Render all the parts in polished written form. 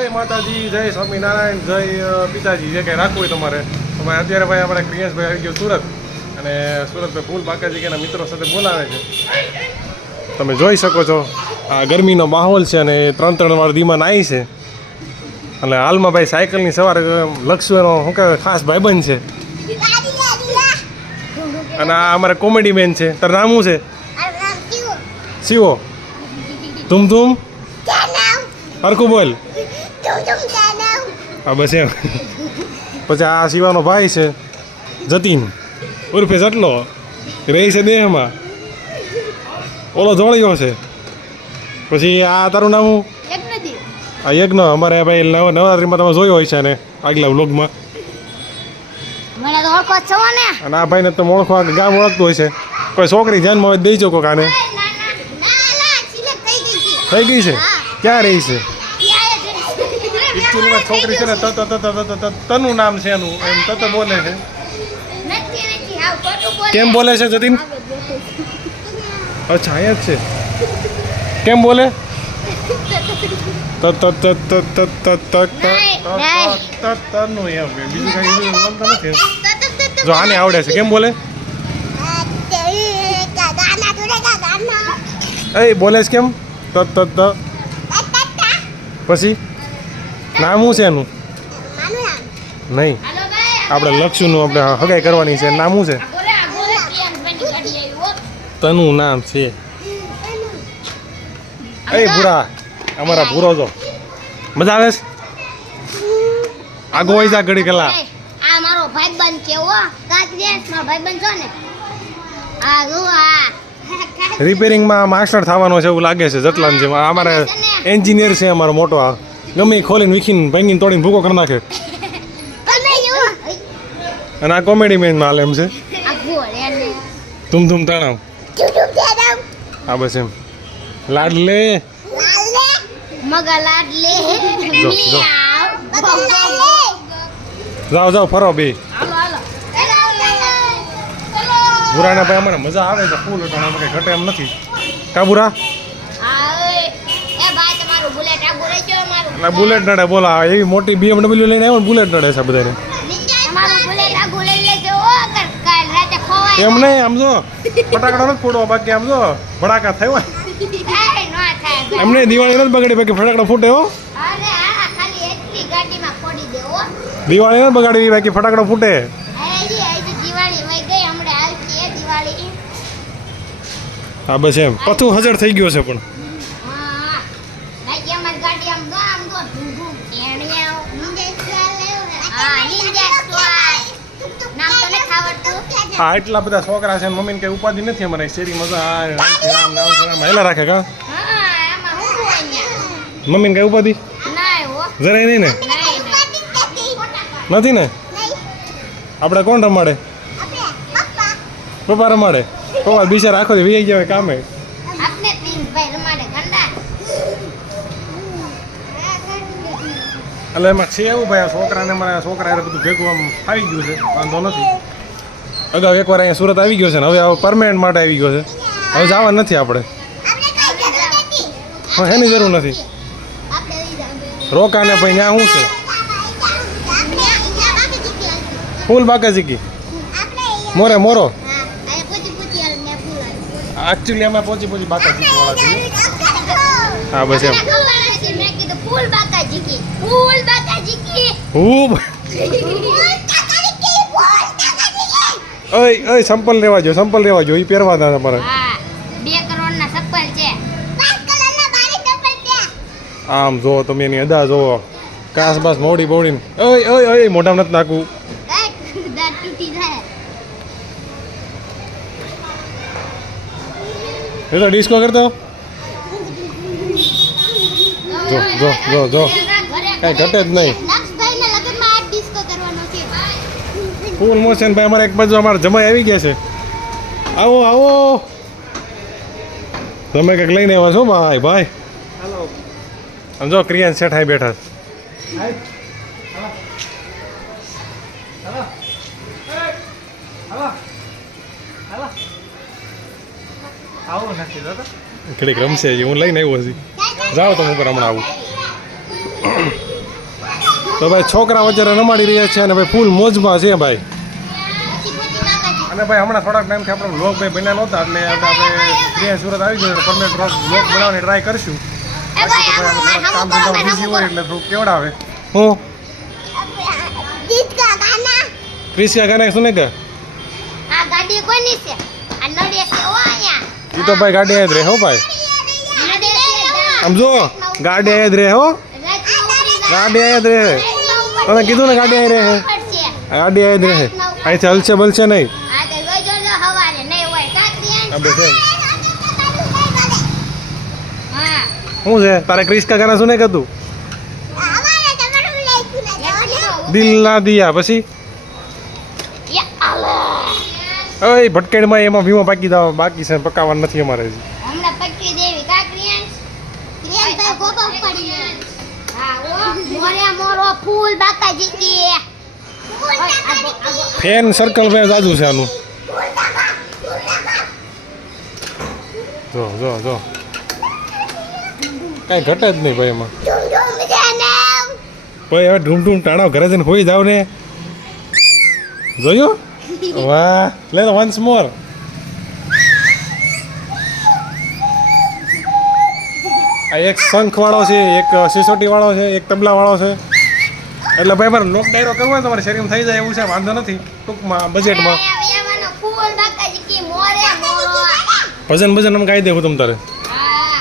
જય માતાજી, જય સ્વામિનારાયણ, જય પિતાજી. જે કંઈ રાખવું હોય તમારે અત્યારે ભાઈ આપણે ક્રિયાંશભાઈ આવી ગયો સુરત, અને સુરતભાઈ ફૂલ બાકાજી કે મિત્રો સાથે બોલાવે છે. તમે જોઈ શકો છો આ ગરમીનો માહોલ છે અને 3-3 વાર ધીમા નાહી છે. અને હાલમાં ભાઈ સાયકલની સવારે લક્ષુ એનો શું કહેવાય ખાસ ભાઈબંધ છે, અને આ અમારા કોમેડી મેન છે. તારું નામ શું છે? શિવો. તુમ તુમ હરખું બોલ. હા બસ એમ. પછી આ શિવાનો ભાઈ છે જતીન ઉર્ફે જટલો, રહી છે દેહમાં. ઓલો ધોળિયો છે. પછી આ તારું નામ? આ યજ્ઞ. અમારે ભાઈ નવરાત્રિમાં તમે જોયો હોય છે ને આગલા વ્લોગમાં. અને આ ભાઈને તમે ઓળખો, ગામ ઓળખતું હોય છે. કોઈ છોકરી ધ્યાનમાં હોય દઈ ચોકો કાને થઈ ગઈ છે. ક્યાં રહી છે? એકચ્યુઅલીમાં છોકરી છે ને તનું નામ છે એનું, એમ તત બોલે છે. કેમ બોલે છે જતીન? અચ્છા અહીંયા જ છે. કેમ બોલે? તનું એમ, બીજું કઈ નથી. જો આને આવડે છે. કેમ બોલે? એ બોલે છે કેમ? પછી નામ શું છે એનું? નહીં, આપણે લક્ષુનું આપણે હગાઈ કરવાની છે. નામ શું છે? તનું નામ છે. એ ભૂરા, અમારા ભૂરો જો મજા આવે છે. આગો હોય જા ઘડી કલા. આ મારો ભાઈબંધ છે ઓ કાકદેશ, મારો ભાઈબંધ છો ને. આ જો આ રિપેરિંગમાં માસ્ટર થવાનો છે એવું લાગે છે જટલાન છે. અમારે એન્જિનિયર છે અમારો મોટો. આ ગમે ખોલીને વીખીને ભાંગીને તોડીને ભૂકો કરી નાખે. અને આ કોમેડી મેનમાં હાલ એમ છે. તુમ તુમ તાણાવ. હા બસ એમ. લાડલે મગા લાડલે. જાઓ જાઓ ફરો બે. ભૂરાના ભાઈ અમારે મજા આવે છે ફૂલ. એટલે કંઈ ઘટે એમ નથી. કા ભૂરા? બુલેટ નડે. બોલા એવી મોટી BMW લઈને આવ્યો ને બુલેટ નડે છે બધાને. એમ નહીં, આમ જો ફટાકડો નથી ફૂટવા, બાકી આમ જો ભડાકા થયો. એમ નહીં, દિવાળી નથી બગાડી, બાકી ફટાકડો ફૂટે હો. દિવાળી નથી બગાડી, બાકી ફટાકડો ફૂટે. હા બસ એમ. પથું હજર થઈ ગયો છે પણ. હા એટલા બધા છોકરા છે, મમ્મીને કઈ ઉપાધિ નથી અમારે શેરી મજા હેલા રાખે. કા મમ્મીને કઈ ઉપાધિ જરાય નહીં ને? નથી ને? આપણે કોણ રમાડે? પપ્પા રમાડે. પપ્પા બિચાર આખો વી જાય કામે. એટલે એમાં છે એવું ભાઈ, છોકરાને મારા છોકરા બધું ભેગું આમ આવી ગયું છે, વાંધો નથી. અગાઉ એકવાર અહીંયા સુરત આવી ગયો છે ને, હવે પરમાનન્ટ માટે આવી ગયો છે. હવે જવા નથી આપણે. હા એની જરૂર નથી. રોકાને ભાઈ ત્યાં શું છે? ફૂલ બાકાજી મોરે મોરો. એકચ્યુઅલી અમે પહોંચી બાકાજી વાળા છીએ. હા બસ એમ. ઓય સંપલ લેવા જો, સંપલ લેવા જો. એ પહેરવાના તમારે. 2 કરોડના ચપ્પલ છે. આમ જો તમે એની અદા જોવો. કાસ બાસ મોડી બોડીને. ઓય ઓય ઓય મોઢામાં નથી નાખવું. એ તો ડિસ્કો કરતો. જો જો જો જો કઈ ઘટે જ નહીં. ફૂલ મોશન ભાઈ. અમારે એક બાજુ અમારે જમાઈ આવી ગયા છે. આવો આવો, તમે કંઈક લઈને આવ્યા છો ભાઈ? ભાઈ સમજો ક્રિયાન શેઠ આઈ બેઠા. ઘડીક રમશે. હું લઈને આવ્યો છું. જાઓ તમે ઉપર હમણાં આવું. તો ભાઈ છોકરા વચ્ચે રમાડી રહ્યા છે અને ભાઈ ફૂલ મોજમાં છે ભાઈ. અને ભાઈ હમણાં થોડાક ટાઈમથી આપણે વ્લોગ ભાઈ બન્યા નહોતા એટલે આપણે ક્રિયા સુરત આવી ગયો પરમેન્ટ વ્લોગ બનાવવાની ટ્રાય કરશું. કામ ધંધા બીજી હોય એટલે થોડુંક કેવડાવે. હું ક્રિશિયા ગાના સુને કે આ ગાડી કોની છે આ નડે છે ઓ અહીંયા ઈ તો ભાઈ ગાડી યાદ રહે હો ભાઈ. નડે છે સમજો ગાડી યાદ રહે હો ગાડી યાદ રહે. તને કીધું ને ગાડી યાદ રહે ગાડી યાદ રહે અહીંથી હલશે બલશે નહીં. હા તો જોજો જો હવારે નહીં હોય કાકરી આ બે છે હા શું છે તારે ક્રિશકા ગાના સુને કે તું હવારે તમારું લઈ દિલ ના દિયા પછી યા અલ્લાહ ઓય ભટકેડમાં એમાં ભીમો પાકી દાવ બાકી છે પકાવવાનું નથી અમારે હજી. હમણાં પટકી દેવી કાકરી ભાઈ ગોપા પડી હા ઓ મોરે મોરો ફૂલ બાકાજી કે ફેન સર્કલ ભાઈ જાજુ છે આનું. જો જો જો કાંઈ ઘટે જ નહીં ભાઈ એમાં. ભાઈ હવે ઢૂમ ઢૂમ ટાણાવ ઘરે જઈને હોઈ જાવ ને. જોયું વાહ લે વન્સ મોર. આ એક શંખ વાળો છે એક સિસોટી વાળો છે એક તબલા વાળો છે એટલે ભાઈ મારે લોક ડાયરો કરવો હોય તમારે શરીરમાં થઈ જાય એવું છે વાંધો નથી ટૂંકમાં બજેટમાં. એવાનો ફૂલ બાકાજી કે મોરે મોરો ભજન ભજન અમે ગાઈ દેવું તમ તારે. હા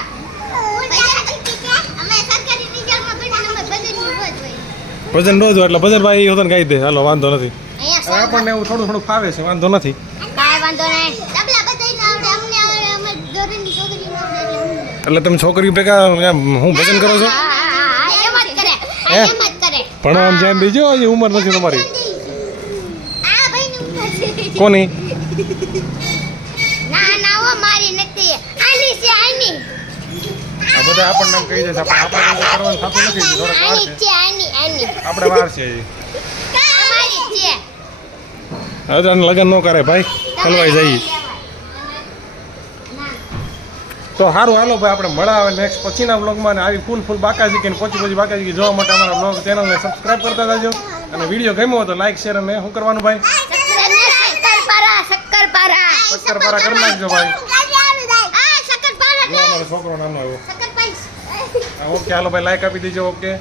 અમે સરકારી રિઝલ્ટમાં ભણ્યા અમે બજેટની રોજ હોય ભજન રોજ હોય એટલે ભજન ભાઈ હોતને ગાઈ દે હાલો વાંધો નથી. અહીંયા આપણને એવું થોડું થોડું ફાવે છે વાંધો નથી. કાંઈ વાંધો નહીં તબલા બધાયને આવડે અમને આવડે અમે દોરીની છોકરીનો આવડે એટલે તમે છોકરી ભેગા એમ હું ભજન કરો છો હા એમ જ કરે હે? એમ જ કરે ભણવામાં જેમ બીજો હજી ઉંમર નથી તમારી. આ ભાઈની ઉંમર છે કોની ના ના ઓ મારી નથી આની છે આની આ બધા આપણને એમ કહી દે છે આપણે કરવાનું થતું નથી થોડોક વાર આની છે છે આની આની આપણે વાર છે હજી. અમારી છે હવે આને લગ્ન ન કરે ભાઈ હલવાઈ જઈએ તો સારું હાલો ભાઈ આપણે મળાવે નેક્સ્ટ પછીના વ્લોગમાં આવી ફૂલ બાકાજી કે પછી બાકાજી જોવા માટે અમારા વ્લોગ ચેનલને સબસ્ક્રાઇબ કરતા રહેજો અને વિડીયો ગમ્યો હોય તો લાઈક શેર અને શું કરવાનું ભાઈ શક્કરપારા શક્કરપારા કરી નાખજો ભાઈ. આ શક્કરપારા જો અમારો છોકરો નાનો આવ્યો શક્કરપાઈ ઓકે હાલો ભાઈ લાઈક આપી દેજો ઓકે.